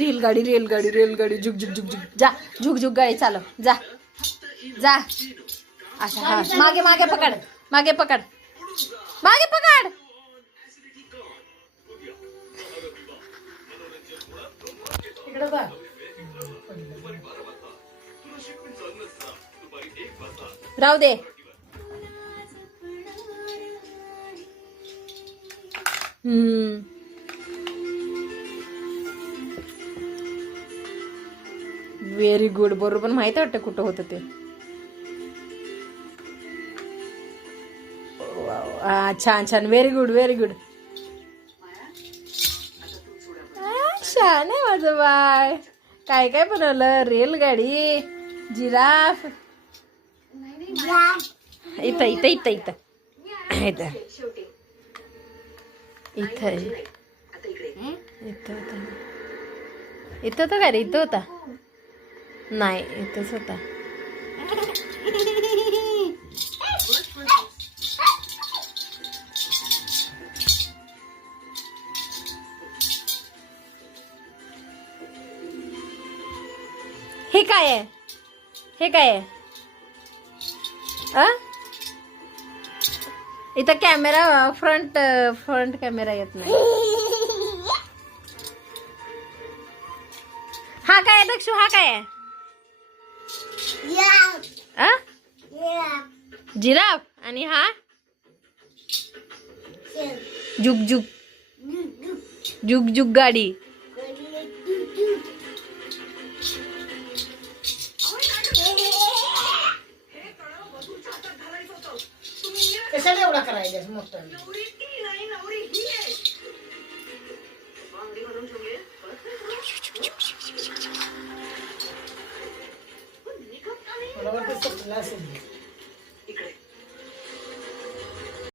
रेलगाडी रेलगाडी रेलगाडी झुक झुक झुक झुक जा झुक झुक गाडी चालव जा जा अच्छा हा मागे मागे पकड मागे पकड मागे पकड राहू दे व्हेरी गुड बरोबर माहित वाटतं कुठं होतं ते छान छान व्हेरी गुड छान आहे माझं बाय काय काय बनवलं रेलगाडी जिराफ इथं इथं इथं इथं इथं इथं इथं इथं होता का रे इथं होता नाही इथंच होता हे काय आहे हे काय आहे इथं कॅमेरा फ्रंट कॅमेरा येत नाही हा काय दक्षू हा काय आहे जिराफ आणि हा जुग जुग जुग जुग गाडी कशाला एवढा करायचं मोठं मला वाटतं असेल